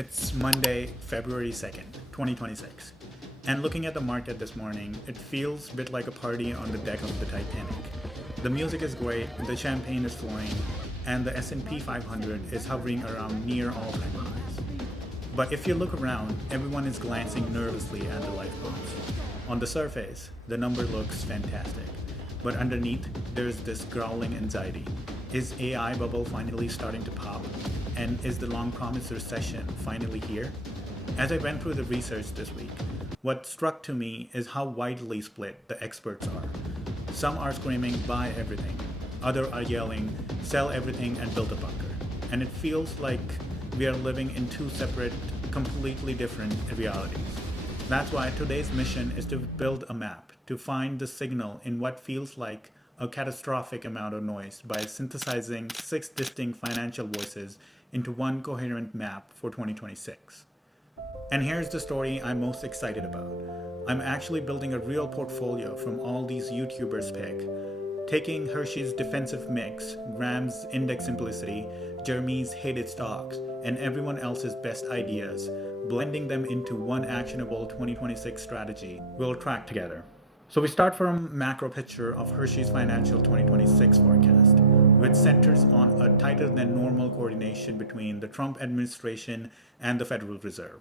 It's Monday, February 2nd, 2026. And looking at the market this morning, it feels a bit like a party on the deck of the Titanic. The music is great, the champagne is flowing, and the S&P 500 is hovering around near all-time highs. But if you look around, everyone is glancing nervously at the lifeboats. On the surface, the number looks fantastic. But underneath, there's this growling anxiety. Is AI bubble finally starting to pop? And is the long-promised recession finally here? As I went through the research this week, what struck to me is how widely split the experts are. Some are screaming, buy everything. Others are yelling, sell everything and build a bunker. And it feels like we are living in two separate, completely different realities. That's why today's mission is to build a map, to find the signal in what feels like a catastrophic amount of noise by synthesizing 6 distinct financial voices into one coherent map for 2026. And here's the story I'm most excited about. I'm actually building a real portfolio from all these YouTubers pick, taking Hershey's defensive mix, Graham's index simplicity, Jeremy's hated stocks, and everyone else's best ideas, blending them into one actionable 2026 strategy we'll track together. So we start from macro picture of Hershey's financial 2026 forecast, which centers on a tighter than normal coordination between the Trump administration and the Federal Reserve.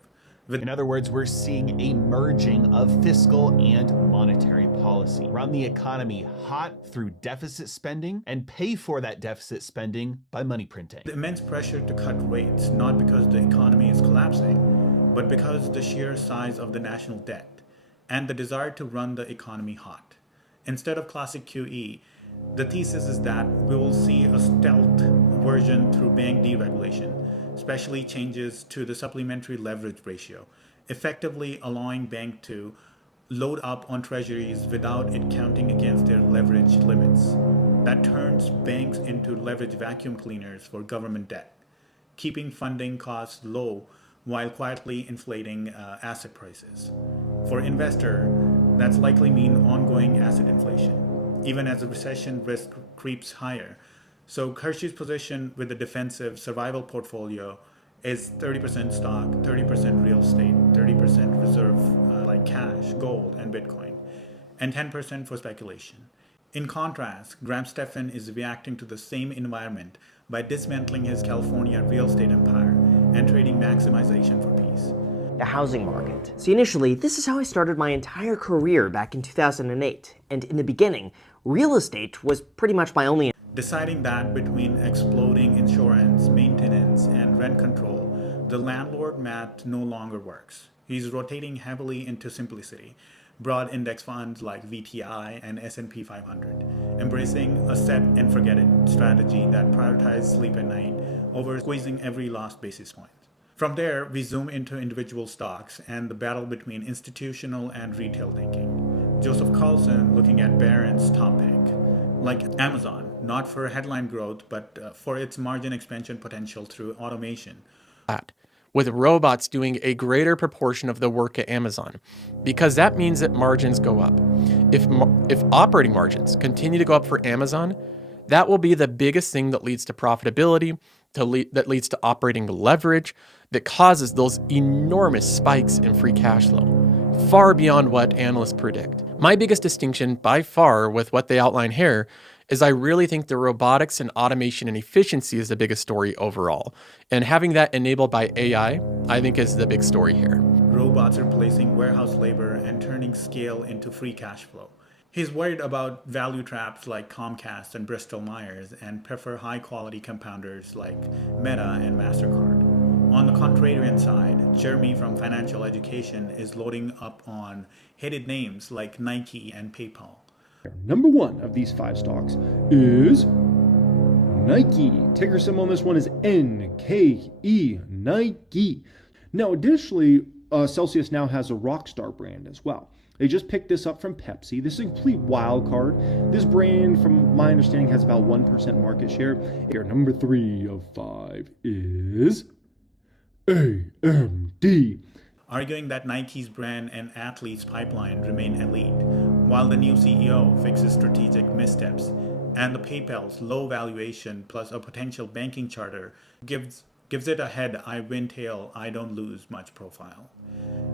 In other words, we're seeing a merging of fiscal and monetary policy. Run the economy hot through deficit spending and pay for that deficit spending by money printing. The immense pressure to cut rates, not because the economy is collapsing, but because the sheer size of the national debt and the desire to run the economy hot. Instead of classic QE, the thesis is that we will see a stealth version through bank deregulation, especially changes to the supplementary leverage ratio, effectively allowing banks to load up on treasuries without it counting against their leverage limits. That turns banks into leverage vacuum cleaners for government debt, keeping funding costs low while quietly inflating asset prices. For investor, that's likely mean ongoing asset inflation, even as the recession risk creeps higher. So Hershey's position with the defensive survival portfolio is 30% stock, 30% real estate, 30% reserve like cash, gold, and Bitcoin, and 10% for speculation. In contrast, Graham Stephan is reacting to the same environment by dismantling his California real estate empire and trading maximization for peace. The housing market. See, initially, this is how I started my entire career back in 2008, and in the beginning, real estate was pretty much my only. Deciding that between exploding insurance, maintenance, and rent control, the landlord math no longer works. He's rotating heavily into simplicity, broad index funds like VTI and S&P 500, embracing a set and forget it strategy that prioritizes sleep at night over squeezing every last basis point. From there, we zoom into individual stocks and the battle between institutional and retail thinking. Joseph Carlson looking at Barron's top pick, like Amazon, not for headline growth, but for its margin expansion potential through automation. With robots doing a greater proportion of the work at Amazon, because that means that margins go up. If operating margins continue to go up for Amazon, that will be the biggest thing that leads to profitability, that leads to operating leverage, that causes those enormous spikes in free cash flow, far beyond what analysts predict. My biggest distinction by far with what they outline here is I really think the robotics and automation and efficiency is the biggest story overall. And having that enabled by AI, I think is the big story here. Robots replacing warehouse labor and turning scale into free cash flow. He's worried about value traps like Comcast and Bristol Myers and prefer high-quality compounders like Meta and MasterCard. On the contrarian side, Jeremy from Financial Education is loading up on hated names like Nike and PayPal. Number one of these 5 stocks is Nike. Ticker symbol on this one is NKE, Nike. Now, additionally, Celsius now has a Rockstar brand as well. They just picked this up from Pepsi. This is a complete wild card. This brand, from my understanding, has about 1% market share. Here, number 3 of 5 is AMD. Arguing that Nike's brand and athletes' pipeline remain elite, while the new CEO fixes strategic missteps, and the PayPal's low valuation plus a potential banking charter gives gives it a head I win tail I don't lose much profile.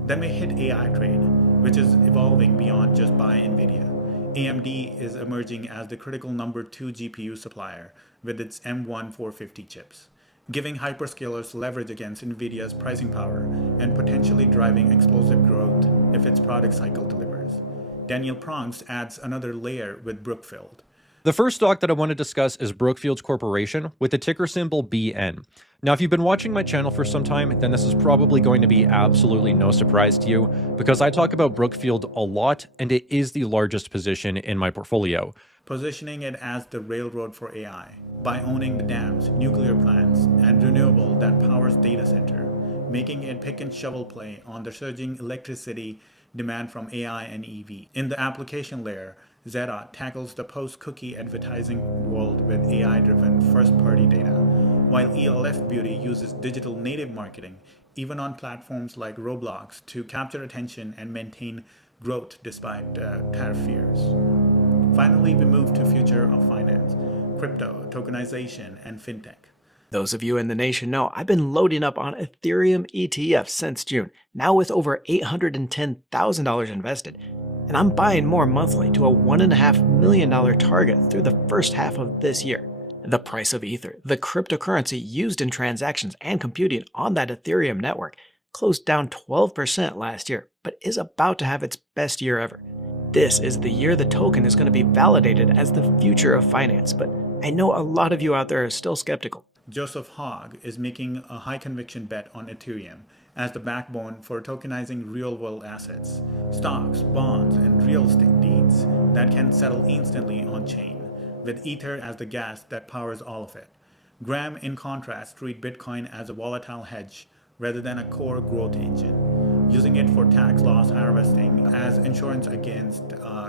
Then we hit AI trade, which is evolving beyond just buy NVIDIA. AMD is emerging as the critical number 2 GPU supplier with its M1 450 chips, giving hyperscalers leverage against NVIDIA's pricing power and potentially driving explosive growth if its product cycle delivers. Daniel Prongs adds another layer with Brookfield. The first stock that I want to discuss is Brookfield Corporation with the ticker symbol BN. Now, if you've been watching my channel for some time, then this is probably going to be absolutely no surprise to you because I talk about Brookfield a lot and it is the largest position in my portfolio. Positioning it as the railroad for AI by owning the dams, nuclear plants, and renewable that powers data center, making it pick and shovel play on the surging electricity demand from AI and EV. In the application layer, Zeta tackles the post-cookie advertising world with AI-driven first-party data, while ELF Beauty uses digital native marketing, even on platforms like Roblox, to capture attention and maintain growth despite tariff fears. Finally, we move to future of finance, crypto, tokenization, and fintech. Those of you in the nation know I've been loading up on Ethereum ETFs since June, now with over $810,000 invested. And I'm buying more monthly to a $1.5 million target through the first half of this year. The price of Ether, the cryptocurrency used in transactions and computing on that Ethereum network, closed down 12% last year, but is about to have its best year ever. This is the year the token is going to be validated as the future of finance, but I know a lot of you out there are still skeptical. Joseph Hogg is making a high conviction bet on Ethereum as the backbone for tokenizing real-world assets, stocks, bonds, and real estate deeds that can settle instantly on-chain, with Ether as the gas that powers all of it. Graham, in contrast, treats Bitcoin as a volatile hedge rather than a core growth engine, using it for tax loss harvesting as insurance against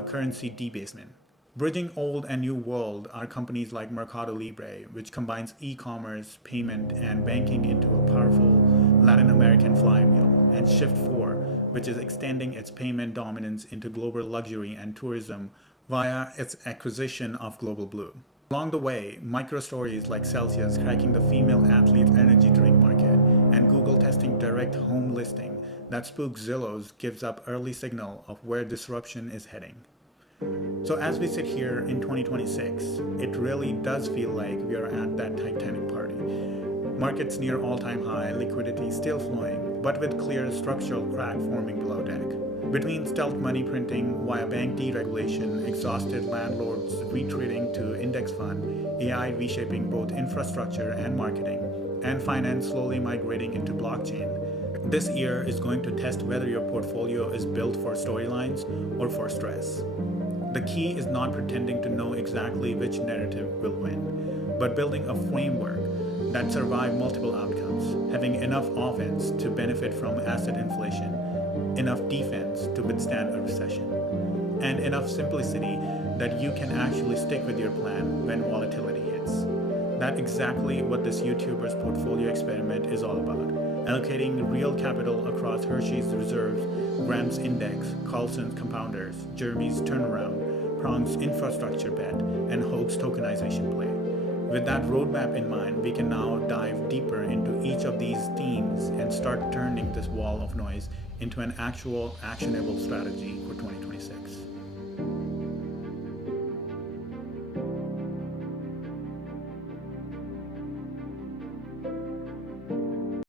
currency debasement. Bridging old and new world are companies like Mercado Libre, which combines e-commerce, payment, and banking into a powerful Latin American flywheel, and Shift4, which is extending its payment dominance into global luxury and tourism via its acquisition of Global Blue. Along the way, micro-stories like Celsius cracking the female athlete energy drink market, and Google testing direct home listing that spooks Zillow's gives up early signal of where disruption is heading. So as we sit here in 2026, it really does feel like we are at that Titanic party. Markets near all-time high, liquidity still flowing, but with clear structural crack forming below deck. Between stealth money printing via bank deregulation, exhausted landlords retreating to index fund, AI reshaping both infrastructure and marketing, and finance slowly migrating into blockchain, this year is going to test whether your portfolio is built for storylines or for stress. The key is not pretending to know exactly which narrative will win, but building a framework that survives multiple outcomes, having enough offense to benefit from asset inflation, enough defense to withstand a recession, and enough simplicity that you can actually stick with your plan when volatility hits. That's exactly what this YouTuber's portfolio experiment is all about. Allocating real capital across Hershey's reserves, Graham's index, Carlson's compounders, Jeremy's turnaround, Prong's infrastructure bet, and Hope's tokenization play. With that roadmap in mind, we can now dive deeper into each of these themes and start turning this wall of noise into an actual actionable strategy for 2026.